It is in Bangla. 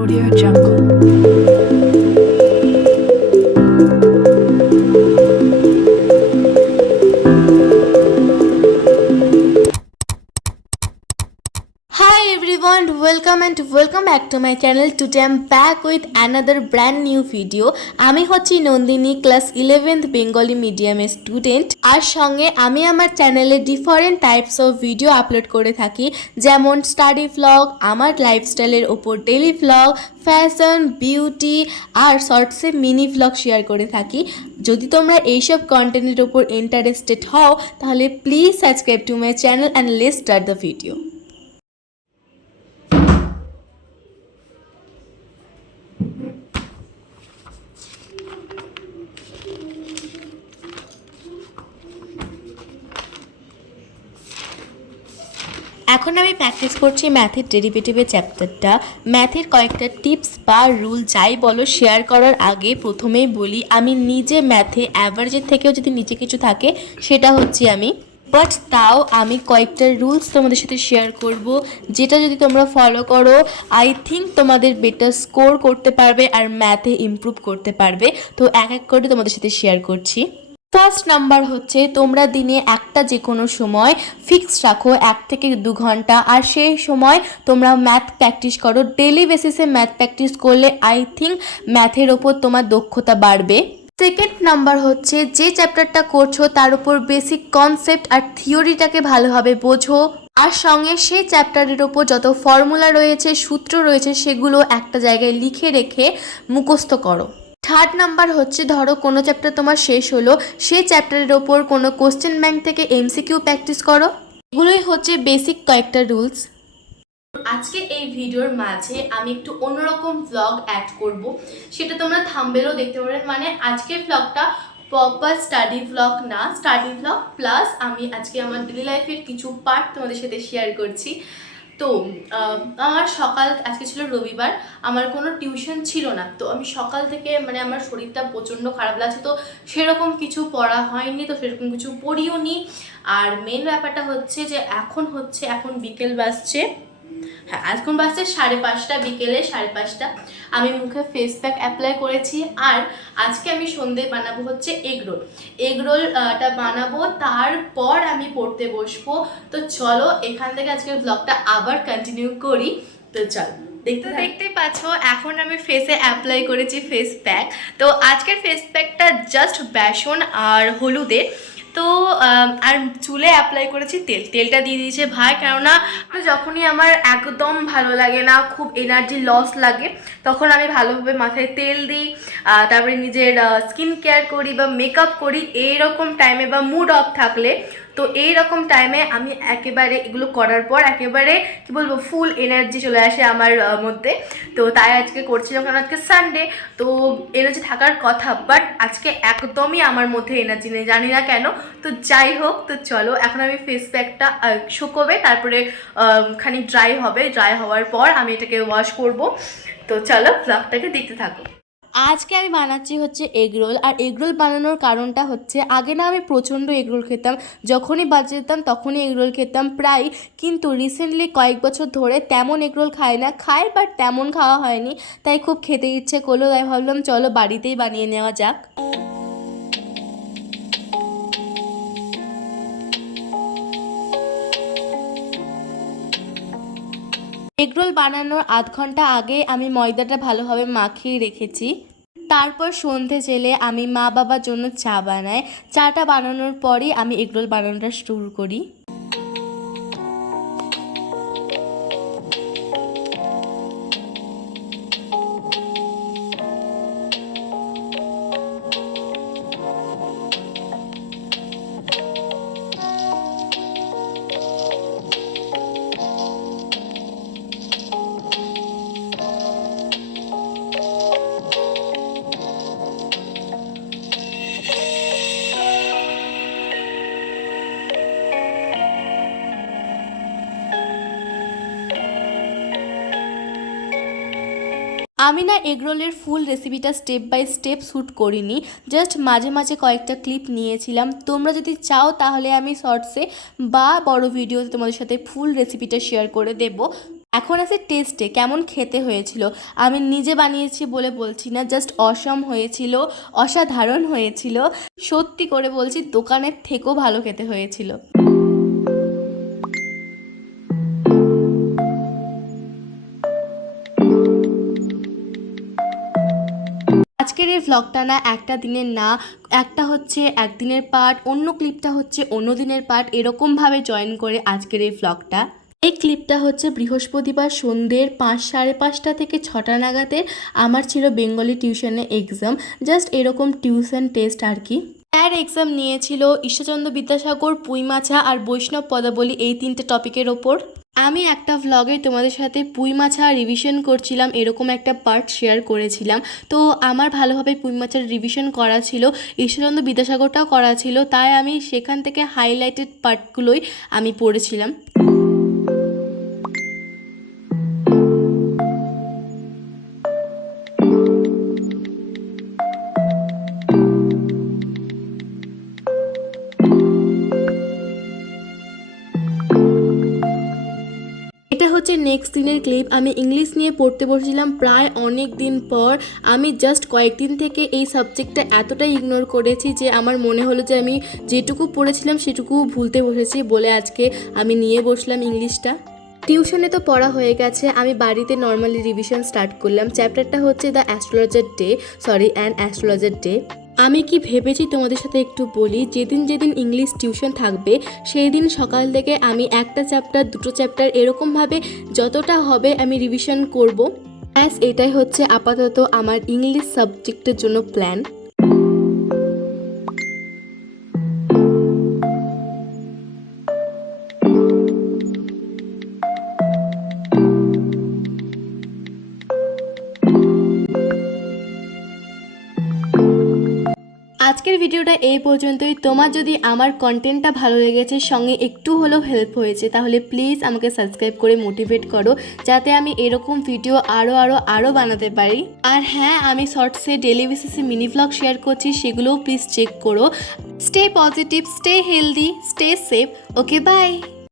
Audio Jungle. Hi everyone, welcome back to my channel. Today I'm back with another brand new video. আমি হচ্ছি নন্দিনী ক্লাস 11th বেঙ্গলি মিডিয়ামের স্টুডেন্ট। আর সঙ্গে আমি আমার চ্যানেলে different types of video upload করে থাকি, যেমন স্টাডি ভ্লগ, আমার লাইফস্টাইলের ওপর ডেইলি ভ্লগ, ফ্যাশন, বিউটি আর শর্টসে মিনি ভ্লগ শেয়ার করে থাকি। যদি তোমরা এইসব কন্টেন্টের ওপর ইন্টারেস্টেড হও তাহলে please subscribe to my channel and let's start the video. এখন আমি প্র্যাকটিস করছি ম্যাথের ডেরিভেটিভের চ্যাপ্টারটা। ম্যাথের কয়েকটা টিপস বা রুল যাই বলো শেয়ার করার আগে প্রথমেই বলি, আমি নিজে ম্যাথে অ্যাভারেজের থেকেও যদি নিচে কিছু থাকে সেটা হচ্ছে আমি, বাট তাও আমি কয়েকটা রুলস তোমাদের সাথে শেয়ার করব, যেটা যদি তোমরা ফলো করো আই থিঙ্ক তোমাদের বেটার স্কোর করতে পারবে আর ম্যাথে ইমপ্রুভ করতে পারবে। তো এক এক করে তোমাদের সাথে শেয়ার করছি। ফার্স্ট নাম্বার হচ্ছে, তোমরা দিনে একটা যে কোনো সময় ফিক্সড রাখো 1 থেকে 2 ঘন্টা, আর সেই সময় তোমরা ম্যাথ প্র্যাকটিস করো। ডেলি বেসিসে ম্যাথ প্র্যাকটিস করলে আই থিঙ্ক ম্যাথের ওপর তোমার দক্ষতা বাড়বে। সেকেন্ড নাম্বার হচ্ছে, যে চ্যাপ্টারটা করছো তার উপর বেসিক কনসেপ্ট আর থিওরিটাকে ভালোভাবে বোঝো, আর সঙ্গে সেই চ্যাপ্টারের ওপর যত ফর্মুলা রয়েছে, সূত্র রয়েছে, সেগুলো একটা জায়গায় লিখে রেখে মুখস্থ করো। থার্ড নাম্বার হচ্ছে, ধরো কোনো চ্যাপ্টার তোমার শেষ হলো, সেই চ্যাপ্টারের ওপর কোনো কোশ্চেন ব্যাংক থেকে এমসিকিউ প্র্যাকটিস করো। এগুলোই হচ্ছে বেসিক কয়েকটা রুলস। আজকে এই ভিডিওর মাঝে আমি একটু অন্যরকম ভ্লগ অ্যাড করব, সেটা তোমরা থাম্বনেলও দেখতে পারেন। মানে আজকের ভ্লগটা প্রপার স্টাডি ভ্লগ না, স্টাডি ভ্লগ প্লাস আমি আজকে আমার ডেলি লাইফের কিছু পার্ট তোমাদের সাথে শেয়ার করছি। তো আমার সকাল, আজকে ছিল রবিবার, আমার কোনো টিউশন ছিল না। তো আমি সকাল থেকে মানে আমার শরীরটা প্রচণ্ড খারাপ লাগছে, তো সেরকম কিছু পড়া হয়নি, তো সেরকম কিছু পড়িও নি। আর মেন ব্যাপারটা হচ্ছে যে এখন বিকেল বাজছে, হ্যাঁ এখন বাজছে 5:30, বিকেলে 5:30। আমি মুখে ফেস প্যাক অ্যাপ্লাই করেছি, আর আজকে আমি সন্ধে বানাবো হচ্ছে এগরোলটা বানাবো, তারপর আমি পড়তে বসবো। তো চলো এখান থেকে আজকের ব্লগটা আবার কন্টিনিউ করি। তো চলো দেখতে পাচ্ছ, এখন আমি ফেসে অ্যাপ্লাই করেছি ফেস প্যাক। তো আজকের ফেস প্যাকটা জাস্ট বেসন আর হলুদের। তো আর চুলে অ্যাপ্লাই করেছি তেলটা দিয়ে দিয়েছে ভাই, কেননা যখনই আমার একদম ভালো লাগে না, খুব এনার্জি লস লাগে, তখন আমি ভালোভাবে মাথায় তেল দিই, তারপরে নিজের স্কিন কেয়ার করি বা মেকআপ করি এইরকম টাইমে, বা মুড অফ থাকলে। তো এইরকম টাইমে আমি একেবারে এগুলো করার পর একেবারে কি বলবো ফুল এনার্জি চলে আসে আমার মধ্যে। তো তাই আজকে করছিলাম, কারণ আজকে সানডে, তো এনার্জি থাকার কথা, বাট আজকে একদমই আমার মধ্যে এনার্জি নেই, জানি না কেন। তো যাই হোক, তো চলো এখন আমি ফেস প্যাকটা শুকোবে, তারপরে খানিক ড্রাই হবে, ড্রাই হওয়ার পর আমি এটাকে ওয়াশ করব। তো চলো ব্লগটাকে দেখতে থাকো। আজকে আমি বানাচ্ছি হচ্ছে এগরোল। আর এগরোল বানানোর কারণটা হচ্ছে, আগে না আমি প্রচণ্ড এগরোল খেতাম, যখনই বাজারে যেতাম তখনই এগরোল খেতাম প্রায়, কিন্তু রিসেন্টলি কয়েক বছর ধরে তেমন এগরোল খাই বাট তেমন খাওয়া হয়নি, তাই খুব খেতে ইচ্ছে করলো, তাই ভাবলাম চলো বাড়িতেই বানিয়ে নেওয়া যাক। এগরোল বানানোর আধ ঘন্টা আগে আমি ময়দাটা ভালোভাবে মাখিয়ে রেখেছি। তারপর সন্ধে জেলে আমি মা বাবার জন্য চা বানাই। চাটা বানানোর পরই আমি এগরোল বানানোটা শুরু করি। আমি না এগরোলের ফুল রেসিপিটা স্টেপ বাই স্টেপ শ্যুট করিনি, জাস্ট মাঝে মাঝে কয়েকটা ক্লিপ নিয়েছিলাম। তোমরা যদি চাও তাহলে আমি শর্টসে বা বড় ভিডিওতে তোমাদের সাথে ফুল রেসিপিটা শেয়ার করে দেব। এখন আছে টেস্টে, কেমন খেতে হয়েছিল। আমি নিজে বানিয়েছি বলে বলছি না, জাস্ট অসম হয়েছিল, অসাধারণ হয়েছিল। সত্যি করে বলছি, দোকানের থেকেও ভালো খেতে হয়েছিল। আজকের এই ভ্লগটা না একটা দিনের না, একটা হচ্ছে একদিনের পার্ট, অন্য ক্লিপটা হচ্ছে অন্য দিনের পার্ট, এরকমভাবে জয়েন করে আজকের এই ভ্লগটা। এই ক্লিপটা হচ্ছে বৃহস্পতিবার সন্ধ্যের 5-5:30 থেকে 6টা নাগাদের আমার ছিল বেঙ্গলি টিউশনে এক্সাম, জাস্ট এরকম টিউশন টেস্ট আর কি। তার এক্সাম নিয়েছিল ঈশ্বরচন্দ্র বিদ্যাসাগর, পুঁইমাছা আর বৈষ্ণব পদাবলী, এই 3টে টপিকের ওপর। আমি একটা ভ্লগে তোমাদের সাথে পুঁইমাছা রিভিশন করছিলাম, এরকম একটা পার্ট শেয়ার করেছিলাম। তো আমার ভালোভাবে পুঁইমাছার রিভিশন করা ছিল, ঈশ্বরচন্দ্র বিদ্যাসাগরটাও করা ছিল, তাই আমি সেখান থেকে হাইলাইটেড পার্টগুলোই আমি পড়েছিলাম। এটা হচ্ছে নেক্সট দিনের ক্লিপ। আমি ইংলিশ নিয়ে পড়তে বসেছিলাম প্রায় অনেক দিন পর। আমি জাস্ট কয়েকদিন থেকে এই সাবজেক্টটা এতটাই ইগনোর করেছি যে আমার মনে হলো যে আমি যেটুকু পড়েছিলাম সেটুকু ভুলতে বসেছি বলে আজকে আমি নিয়ে বসলাম ইংলিশটা। টিউশনে তো পড়া হয়ে গেছে, আমি বাড়িতে নর্মালি রিভিশন স্টার্ট করলাম। চ্যাপ্টারটা হচ্ছে অ্যান অ্যাস্ট্রোলজার ডে। আমি কি ভেবেছি তোমাদের সাথে একটু বলি। যেদিন যেদিন ইংলিশ টিউশন থাকবে সেই দিন সকাল থেকে আমি একটা চ্যাপ্টার, 2টো চ্যাপ্টার এরকমভাবে যতটা হবে আমি রিভিশন করব। ব্যাস, এটাই হচ্ছে আপাতত আমার ইংলিশ সাবজেক্টের জন্য প্ল্যান। আজকের ভিডিওটা এই পর্যন্তই। তোমার যদি আমার কন্টেন্টটা ভালো লেগেছে, সঙ্গে একটু হলেও হেল্প হয়েছে, তাহলে প্লিজ আমাকে সাবস্ক্রাইব করে মোটিভেট করো, যাতে আমি এরকম ভিডিও আরও বানাতে পারি। আর হ্যাঁ, আমি শর্টসে ডেলি বেসিসে মিনি ভ্লগ শেয়ার করছি, সেগুলোও প্লিজ চেক করো। Stay positive, stay healthy, stay safe. Okay, by.